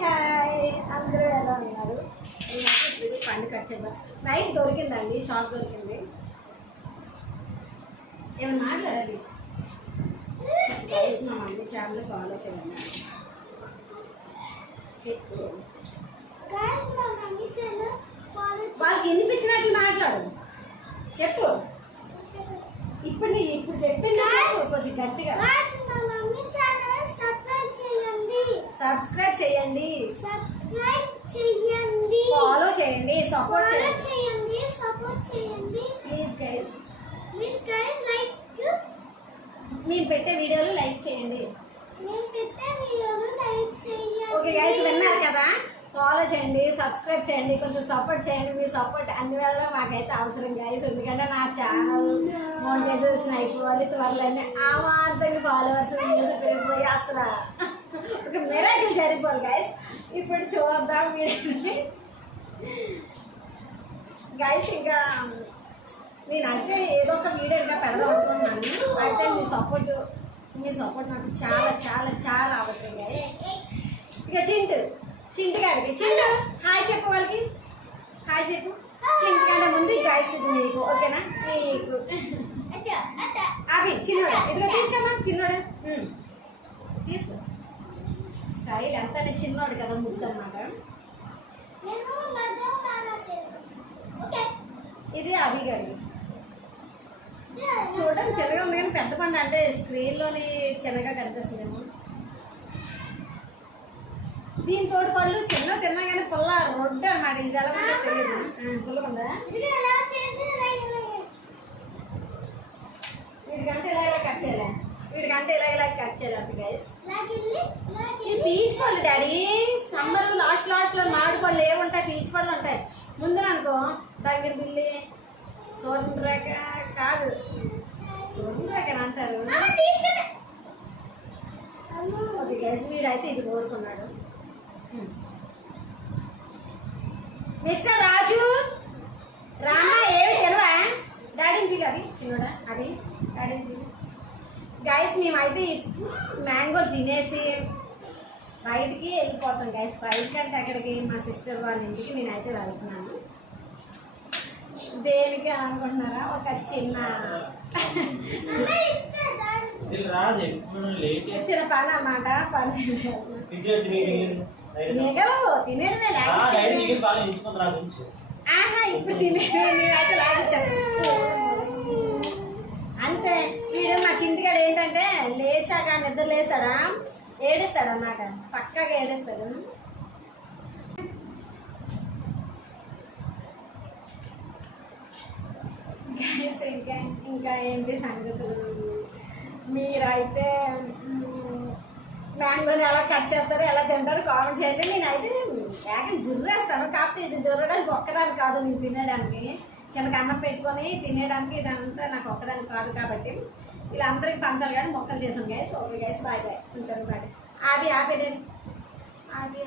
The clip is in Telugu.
హాయ్ అందరూ ఎలా ఉన్నారు? నేనైతే పండు కట్ చేద్దాం. నైట్ దొరికిందండి, చాక్ దొరికింది. ఏమైనా మాట్లాడాలి మా మమ్మీ ఛానల్ ఫాలో చేయండి. చెప్పు వాళ్ళకి వినిపించినట్లు మాట్లాడు. చెప్పు ఇప్పుడు చెప్పింది కొంచెం గట్టిగా. సబ్స్క్రైబ్ చేయండి, ఫాలో చేయండి, సపోర్ట్ చేయండి. ప్లీజ్ గైస్ లైక్, మీరు పెట్టే వీడియోలు లైక్ చేయండి. ఓకే గైస్, విన్నారు కదా? ఫాలో చేయండి, సబ్స్క్రైబ్ చేయండి, కొంచెం సపోర్ట్ చేయండి. మీ సపోర్ట్ అన్ని వేళ మాకైతే అవసరం గైస్. ఎందుకంటే నా ఛానల్ మోటివేషన్ అయిపోవాలి, త్వరలోనే ఆమాంతంగా ఫాలోవర్స్ వ్యూస్ పెరిగిపోయి అసలు ఒక మిరాకిల్ జరిగిపోవాలి గైస్. ఇప్పుడు చూద్దాం వీడియోని గైస్. ఇంకా నేనైతే ఏదో ఒక వీడియో ఇంకా పెడదాం అనుకుంటున్నాను. అయితే మీ సపోర్ట్ నాకు చాలా చాలా చాలా అవసరం గైస్. ఇక చింటు గారికి హాయ్ చెప్పు, వాళ్ళకి హాయ్ చెప్పు. చింటు కంటే ముందు గైస్ ఇది మీకు, ఓకేనా? మీకు అవి చిన్నోడా, ఇదిగో తీసుకోమా, చిన్నోడా తీసుకో. స్టైల్ అంతా చిన్నోడు కదా, ముద్దు అన్నమాట. ఇది అవి గారి చూడడం చిన్నగా ఉంది కానీ పెద్ద పండు అంటే స్క్రీన్లోని చిన్నగా కనిపిస్తుందేమో. దీని తోడు పళ్ళు చిన్న తిన్నా కానీ పుల్ల రొడ్డు అన్నమాట. ఇది ఎలా ఉందో తెలియదు. పుల్లకుందా? వీడికంటే ఇలా కట్ చేయాలి, వీడికంటే ఇలా కట్ చేయాలి అంతే గైస్. ఇది పీచ్ పళ్ళు డాడీ. సమ్మర్ లాస్ట్లో మామిడి పళ్ళు ఏముంటాయి, పీచ్ పళ్ళు ఉంటాయి. ముందు అనుకో దగ్గర బిల్లి సోర్రేఖ కాదు, సోర్రేఖ అంటారు. ఓకే గైస్, వీడైతే ఇది కోరుకున్నాడు. మిస్టర్ రాజు రామా, ఏమి తెలవా? డాడీని దిగు, అవి చిన్నడా అవి డాడీని దిగు. గైస్ మేమైతే మ్యాంగో తినేసి బయటికి వెళ్ళిపోతాం గైస్. బయటకంటే అక్కడికి మా సిస్టర్ వాళ్ళ ఇంటికి నేనైతే వెళ్తున్నాను. దేనికి అనుకుంటున్నారా? ఒక చిన్న పని అన్నమాట. పని తినేయడమే. ఆహా, ఇప్పుడు తినేదైతే లాగిచ్చేస్తాను అంతే. వీడు మా చింటిగాడు ఏంటంటే లేచాక నిద్ర లేస్తాడా, ఏడుస్తాడు అన్నమాట. పక్కాగా ఏడుస్తాడు. ఇంకా ఏంటి సంగతులు? మీరైతే మ్యాంగోని ఎలా కట్ చేస్తారో, ఎలా తింటారో కామెంట్ చేయండి. నేనైతే ఏకం జుర్రేస్తాను, కాకపోతే ఇది జుర్రడానికి ఒక్కదానికి కాదు, నేను తినేయడానికి. చిన్నగా అన్నం పెట్టుకొని తినేయడానికి ఇదంతా నాకు ఒక్కదానికి కాదు. కాబట్టి ఇలా అందరికి పంచాలి కానీ మొక్కలు చేసాను guys. Okay guys, bye bye, ఉంటాను. బాయ్. అది ఆపేటండి, అది